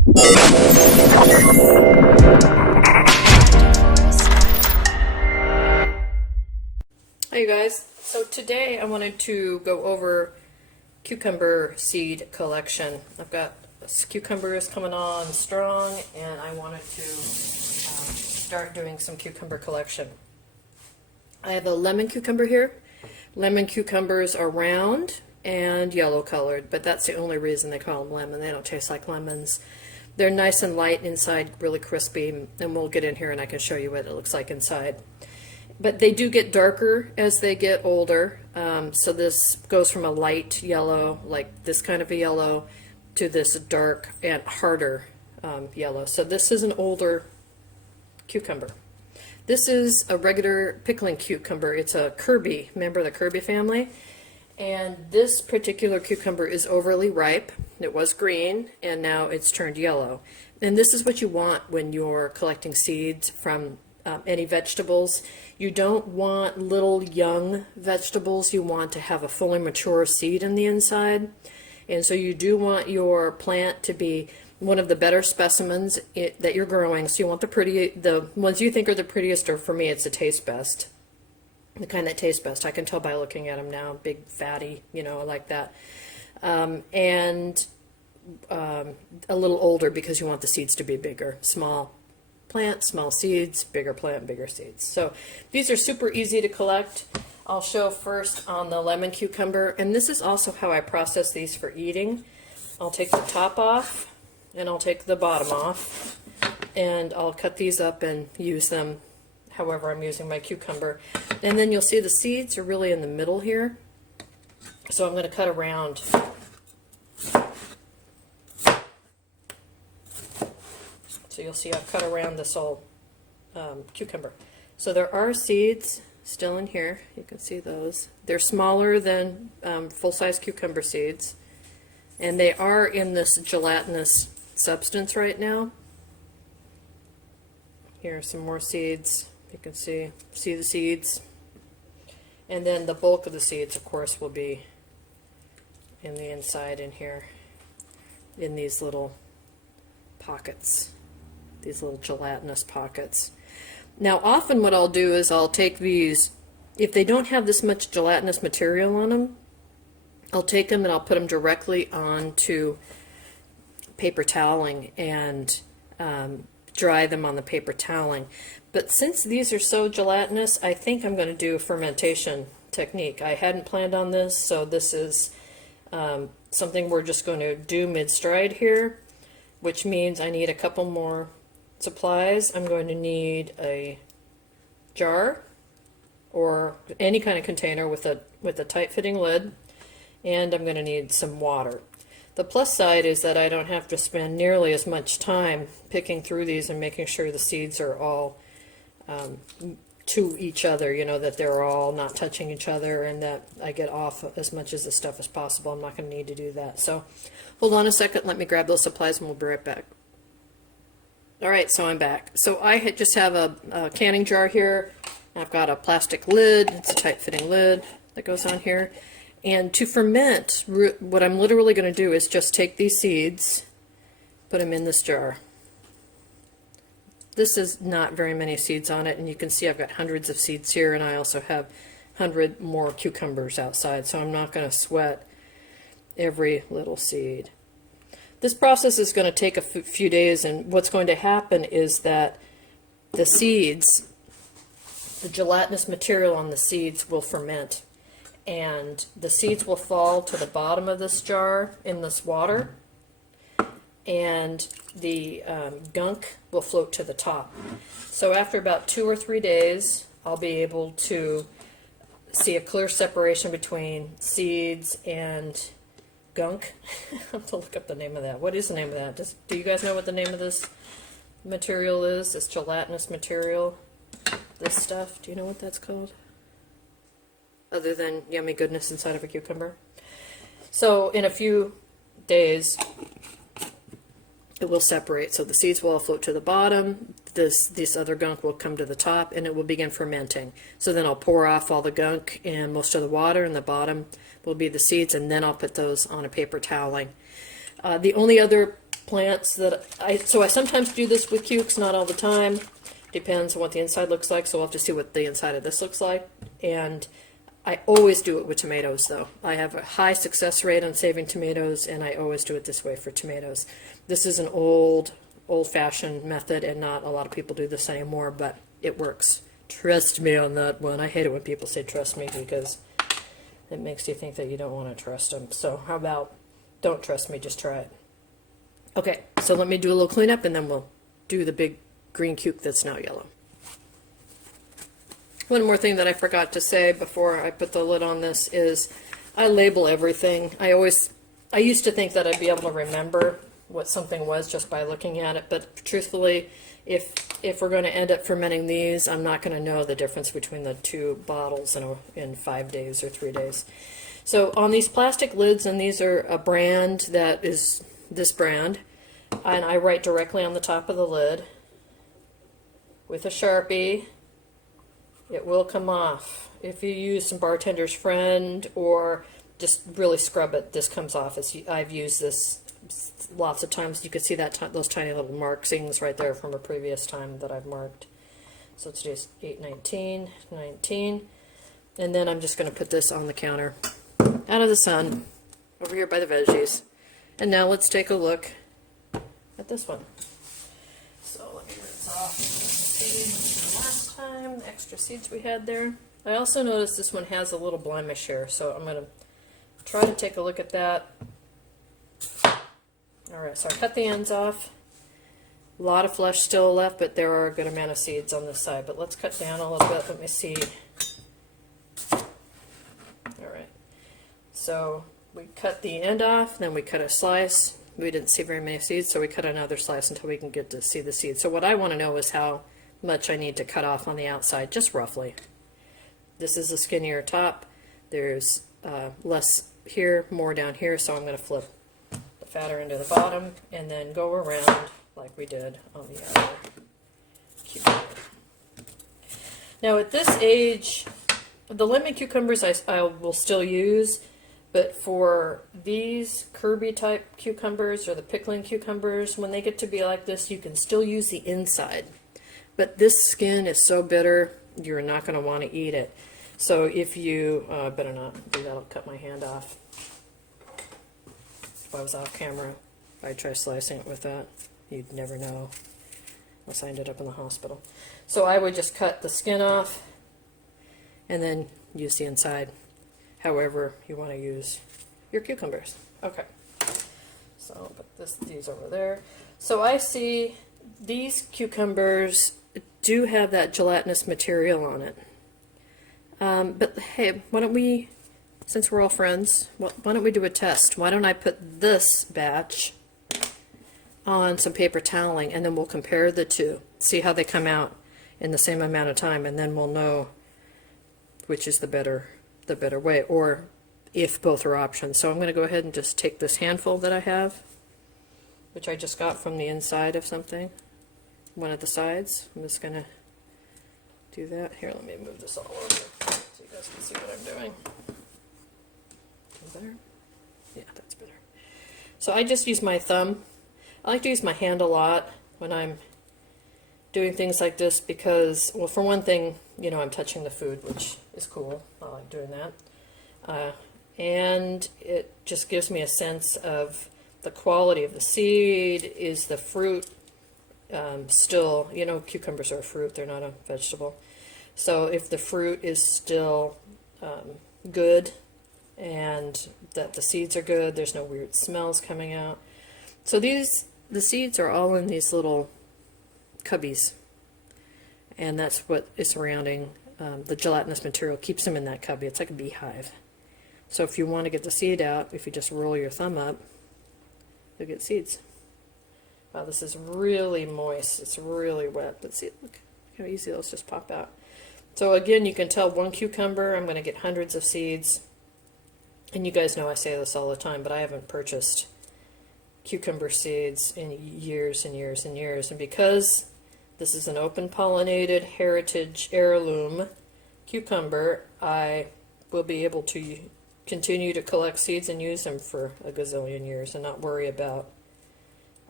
Hi you guys. So today I wanted to go over cucumber seed collection. I've got cucumbers coming on strong and I wanted to start doing some cucumber collection. I have a lemon cucumber here. Lemon cucumbers are round and yellow colored, but that's the only reason they call them lemon. They don't taste like lemons. They're nice and light inside, really crispy, and we'll get in here and I can show you what it looks like inside. But they do get darker as they get older. So this goes from a light yellow, like this kind of a yellow, to this dark and harder yellow. So this is an older cucumber. This is a regular pickling cucumber. It's a Kirby, remember the Kirby family? And this particular cucumber is overly ripe. It was green and now it's turned yellow. And this is what you want when you're collecting seeds from any vegetables. You don't want little young vegetables. You want to have a fully mature seed in the inside. And so you do want your plant to be one of the better specimens that you're growing. So you want the ones you think are the prettiest, or for me it's the taste best. The kind that tastes best. I can tell by looking at them now. Big, fatty, you know, like that. And a little older because you want the seeds to be bigger. Small plant, small seeds, bigger plant, bigger seeds. So these are super easy to collect. I'll show first on the lemon cucumber, and this is also how I process these for eating. I'll take the top off and I'll take the bottom off, and I'll cut these up and use them however I'm using my cucumber. And then you'll see the seeds are really in the middle here, so I'm going to cut around. So you'll see I've cut around this whole cucumber. So there are seeds still in here. You can see those. They're smaller than full-size cucumber seeds. And they are in this gelatinous substance right now. Here are some more seeds. You can see the seeds. And then the bulk of the seeds, of course, will be in the inside in here, in these little pockets. These little gelatinous pockets. Now often what I'll do is I'll take these, if they don't have this much gelatinous material on them, I'll take them and I'll put them directly onto paper toweling and dry them on the paper toweling. But since these are so gelatinous, I think I'm going to do a fermentation technique. I hadn't planned on this, so this is something we're just going to do mid-stride here, which means I need a couple more supplies. I'm going to need a jar or any kind of container with a tight-fitting lid, and I'm going to need some water. The plus side is that I don't have to spend nearly as much time picking through these and making sure the seeds are all to each other, you know, that they're all not touching each other, and that I get off as much of the stuff as possible. I'm not going to need to do that. So hold on a second, let me grab those supplies and we'll be right back. Alright, so I'm back. So I just have a canning jar here. I've got a plastic lid. It's a tight-fitting lid that goes on here. And to ferment, what I'm literally going to do is just take these seeds, put them in this jar. This is not very many seeds on it, and you can see I've got hundreds of seeds here, and I also have 100 more cucumbers outside, so I'm not going to sweat every little seed. This process is going to take a few days, and what's going to happen is that the seeds, the gelatinous material on the seeds will ferment, and the seeds will fall to the bottom of this jar in this water, and the gunk will float to the top. So after about 2 or 3 days, I'll be able to see a clear separation between seeds and gunk. I have to look up the name of that. What is the name of that? Do you guys know what the name of this material is? This gelatinous material? This stuff? Do you know what that's called? Other than yummy goodness inside of a cucumber. So in a few days, it will separate. So the seeds will all float to the bottom. This other gunk will come to the top, and it will begin fermenting. So then I'll pour off all the gunk and most of the water, and the bottom will be the seeds, and then I'll put those on a paper toweling. The only other plants that so I sometimes do this with cukes, not all the time. Depends on what the inside looks like, so we'll have to see what the inside of this looks like. And I always do it with tomatoes, though. I have a high success rate on saving tomatoes, and I always do it this way for tomatoes. This is an old-fashioned method, and not a lot of people do this anymore, but it works. Trust me on that one. I hate it when people say trust me, because it makes you think that you don't want to trust them. So how about don't trust me, just try it. Okay, so let me do a little cleanup, and then we'll do the big green cuke that's now yellow. One more thing that I forgot to say before I put the lid on this is I label everything. I used to think that I'd be able to remember what something was just by looking at it, but truthfully, if we're going to end up fermenting these, I'm not going to know the difference between the two bottles in 5 days or 3 days. So on these plastic lids, and these are a brand that is this brand, and I write directly on the top of the lid with a Sharpie. It will come off. If you use some bartender's friend or just really scrub it, this comes off. I've used this lots of times. You can see that those tiny little markings right there from a previous time that I've marked. So today's 8/19, 19. And then I'm just going to put this on the counter out of the sun over here by the veggies. And now let's take a look at this one. So let me rinse off the seeds from last time, the extra seeds we had there. I also noticed this one has a little blemish here, so I'm going to try to take a look at that. Alright, so I cut the ends off. A lot of flesh still left, but there are a good amount of seeds on this side. But let's cut down a little bit. Let me see. Alright, so we cut the end off, then we cut a slice. We didn't see very many seeds, so we cut another slice until we can get to see the seeds. So what I want to know is how much I need to cut off on the outside, just roughly. This is a skinnier top. There's less here, more down here, so I'm going to flip the fatter end of the bottom and then go around like we did on the other cucumber. Now at this age, the lemon cucumbers I will still use, but for these Kirby type cucumbers or the pickling cucumbers, when they get to be like this, you can still use the inside. But this skin is so bitter, you're not going to want to eat it. So if you, better not do that, I'll cut my hand off. If I was off camera, I'd try slicing it with that. You'd never know, unless I ended up in the hospital. So I would just cut the skin off and then use the inside, however you want to use your cucumbers. Okay, so I'll put these over there. So I see these cucumbers do have that gelatinous material on it. But hey, why don't we, since we're all friends, why don't we do a test? Why don't I put this batch on some paper toweling, and then we'll compare the two, see how they come out in the same amount of time, and then we'll know which is the better way, or if both are options. So I'm going to go ahead and just take this handful that I have, which I just got from the inside of something, one of the sides. I'm just going to do that. Here, let me move this all over so you guys can see what I'm doing. Better? Yeah, that's better. So I just use my thumb. I like to use my hand a lot when I'm doing things like this because, well, for one thing, you know, I'm touching the food, which is cool. I like doing that. And it just gives me a sense of the quality of the seed. Is the fruit still, you know, cucumbers are a fruit, they're not a vegetable. So if the fruit is still good and that the seeds are good, there's no weird smells coming out. So the seeds are all in these little cubbies, and that's what is surrounding the gelatinous material, keeps them in that cubby. It's like a beehive. So if you want to get the seed out, if you just roll your thumb up, you'll get seeds. Wow, this is really moist. It's really wet, but see, look how easy those just pop out. So again, you can tell one cucumber, I'm going to get hundreds of seeds. And you guys know I say this all the time, but I haven't purchased cucumber seeds in years and years and years. And because this is an open pollinated heritage heirloom cucumber, I will be able to continue to collect seeds and use them for a gazillion years and not worry about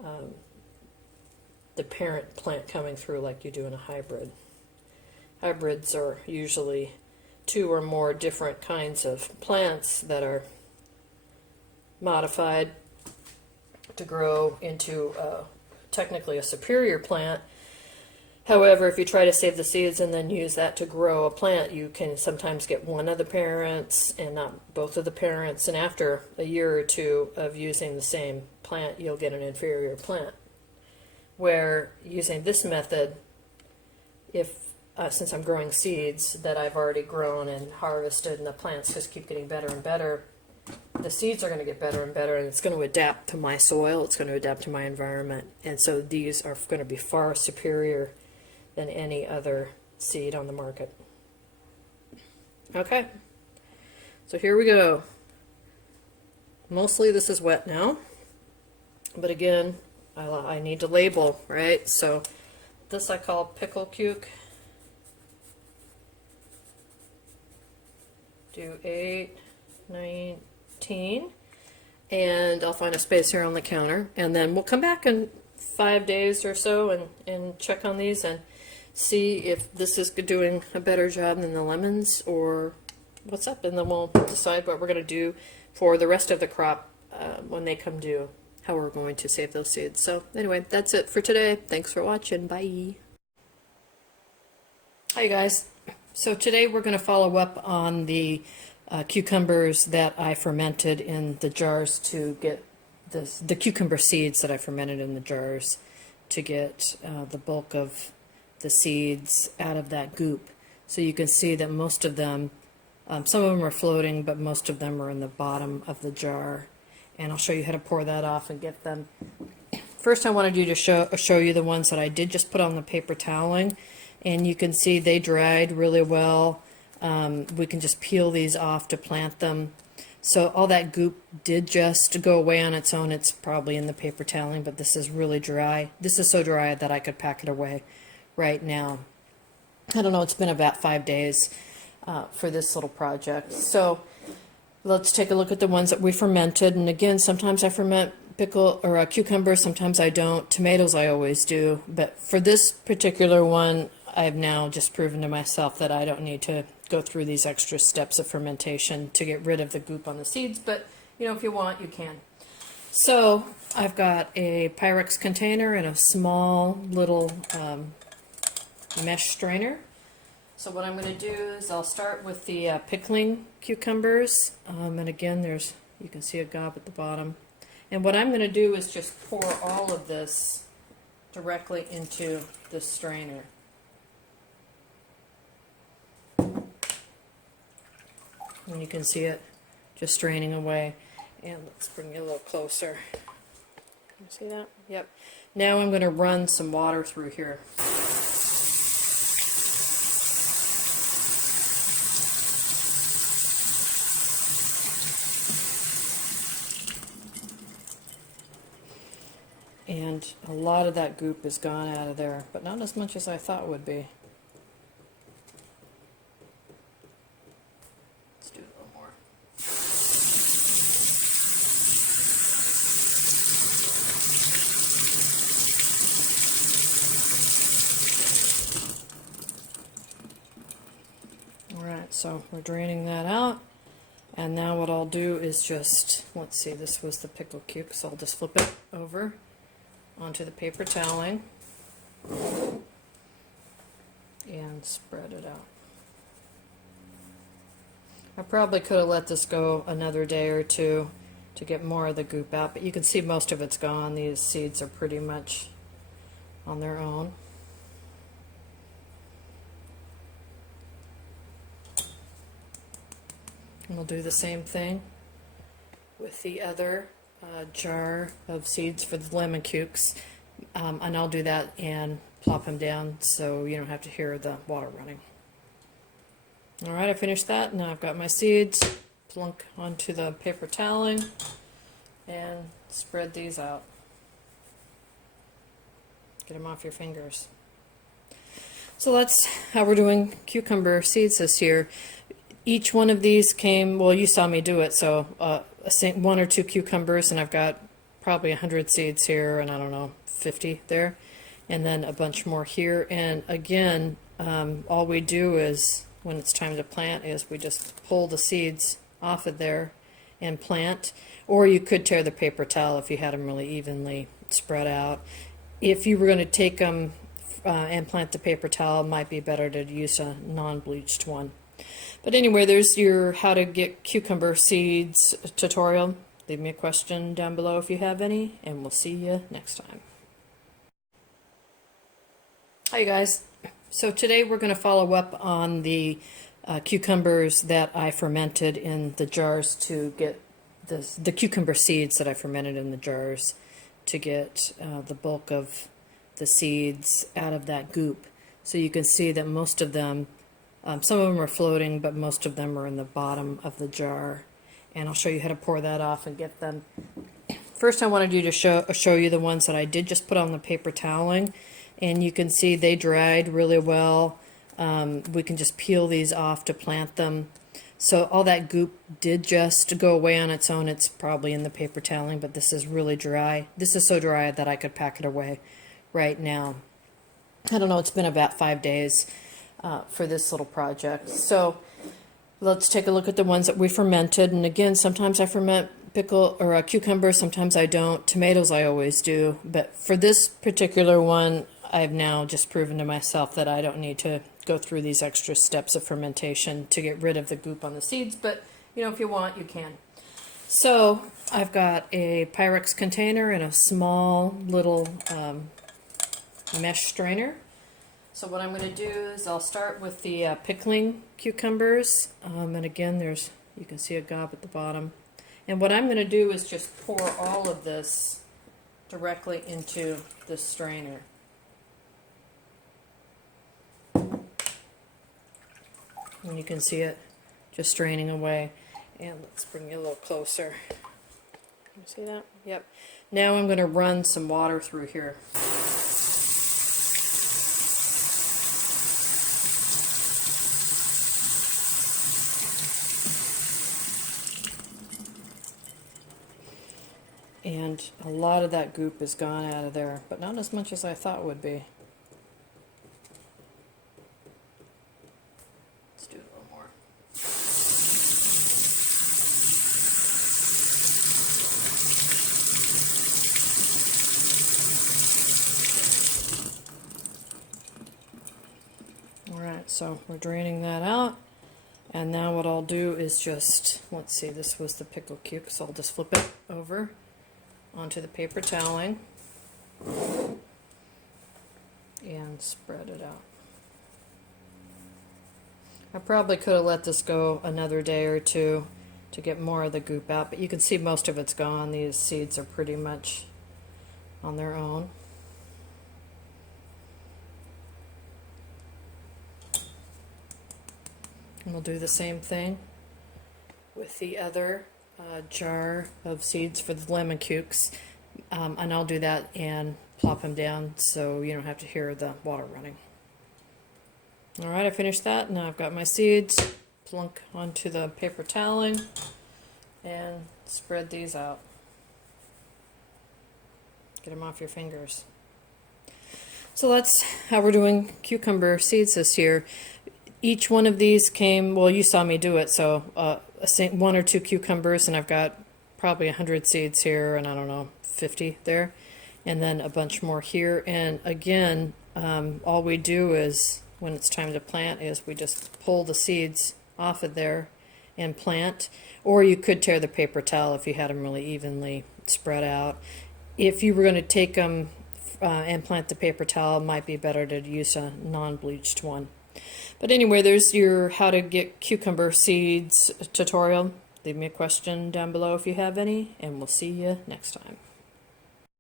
the parent plant coming through like you do in a hybrid. Hybrids are usually two or more different kinds of plants that are modified to grow into technically a superior plant. However, if you try to save the seeds and then use that to grow a plant, you can sometimes get one of the parents and not both of the parents, and after a year or two of using the same plant, you'll get an inferior plant. Where using this method, if since I'm growing seeds that I've already grown and harvested and the plants just keep getting better and better, the seeds are going to get better and better, and it's going to adapt to my soil, it's going to adapt to my environment, and so these are going to be far superior than any other seed on the market. Okay, so here we go. Mostly this is wet now, but again, I need to label, right? So this I call pickle cuke. Do 8, 19, and I'll find a space here on the counter, and then we'll come back in 5 days or so and check on these and see if this is doing a better job than the lemons or what's up, and then we'll decide what we're going to do for the rest of the crop when they come due, how we're going to save those seeds. So anyway, that's it for today. Thanks for watching. Bye. Hi guys. So today we're going to follow up on the cucumbers that I fermented in the jars to get the cucumber seeds that I fermented in the jars to get the bulk of the seeds out of that goop. So you can see that most of them, some of them are floating, but most of them are in the bottom of the jar. And I'll show you how to pour that off and get them. First I wanted you to show you the ones that I did just put on the paper toweling. And you can see they dried really well. We can just peel these off to plant them. So all that goop did just go away on its own. It's probably in the paper toweling, but this is really dry. This is so dry that I could pack it away right now. I don't know, it's been about 5 days for this little project. So let's take a look at the ones that we fermented. And again, sometimes I ferment pickle or cucumber, sometimes I don't. Tomatoes I always do. But for this particular one, I've now just proven to myself that I don't need to go through these extra steps of fermentation to get rid of the goop on the seeds, but you know, if you want, you can. So I've got a Pyrex container and a small little mesh strainer. So what I'm going to do is I'll start with the pickling cucumbers, and again you can see a gob at the bottom. And what I'm going to do is just pour all of this directly into the strainer. And you can see it just straining away. And let's bring you a little closer. Can you see that? Yep. Now I'm going to run some water through here. And a lot of that goop is gone out of there, but not as much as I thought would be. Let's do a little more. Alright, so we're draining that out. And now what I'll do is just, let's see, this was the pickle cube, so I'll just flip it over onto the paper toweling and spread it out. I probably could have let this go another day or two to get more of the goop out, but you can see most of it's gone. These seeds are pretty much on their own. And we'll do the same thing with the other jar of seeds for the lemon cukes, and I'll do that and plop them down so you don't have to hear the water running. Alright, I finished that. Now I've got my seeds, plunk onto the paper toweling and spread these out. Get them off your fingers. So that's how we're doing cucumber seeds this year. Each one of these came, well, you saw me do it, so one or two cucumbers, and I've got probably 100 seeds here, and I don't know, 50 there, and then a bunch more here. And again, all we do is, when it's time to plant, is we just pull the seeds off of there and plant. Or you could tear the paper towel if you had them really evenly spread out. If you were going to take them and plant the paper towel, it might be better to use a non-bleached one. But anyway, there's your how to get cucumber seeds tutorial. Leave me a question down below if you have any, and we'll see you next time. Hi guys. So today we're going to follow up on the cucumbers that I fermented in the jars to get the cucumber seeds that I fermented in the jars to get the bulk of the seeds out of that goop. So you can see that most of them, some of them are floating, but most of them are in the bottom of the jar. And I'll show you how to pour that off and get them. First I wanted you to show you the ones that I did just put on the paper toweling. And you can see they dried really well. We can just peel these off to plant them. So all that goop did just go away on its own. It's probably in the paper toweling, but this is really dry. This is so dry that I could pack it away right now. I don't know, it's been about 5 days for this little project. So let's take a look at the ones that we fermented. And again, sometimes I ferment pickle or cucumbers, sometimes I don't. Tomatoes I always do. But for this particular one, I've now just proven to myself that I don't need to go through these extra steps of fermentation to get rid of the goop on the seeds, but you know, if you want, you can. So I've got a Pyrex container and a small little mesh strainer. So what I'm going to do is I'll start with the pickling cucumbers, and again, you can see a gob at the bottom. And what I'm going to do is just pour all of this directly into the strainer. And you can see it just straining away. And let's bring you a little closer. Can you see that? Yep. Now I'm going to run some water through here. And a lot of that goop is gone out of there, but not as much as I thought would be. Let's do a little more. Alright, so we're draining that out. And now what I'll do is just, let's see, this was the pickle cube, so I'll just flip it over onto the paper toweling and spread it out. I probably could have let this go another day or two to get more of the goop out, but you can see most of it's gone. These seeds are pretty much on their own. And we'll do the same thing with the other jar of seeds for the lemon cukes, and I'll do that and plop them down so you don't have to hear the water running. Alright, I finished that. Now I've got my seeds, plunk onto the paper toweling and spread these out. Get them off your fingers. So that's how we're doing cucumber seeds this year. Each one of these came, well, you saw me do it, so one or two cucumbers, and I've got probably 100 seeds here, and I don't know, 50 there, and then a bunch more here. And again, all we do is, when it's time to plant, is we just pull the seeds off of there and plant. Or you could tear the paper towel if you had them really evenly spread out. If you were going to take them and plant the paper towel, it might be better to use a non-bleached one. But anyway, there's your how to get cucumber seeds tutorial. Leave me a question down below if you have any, and we'll see you next time.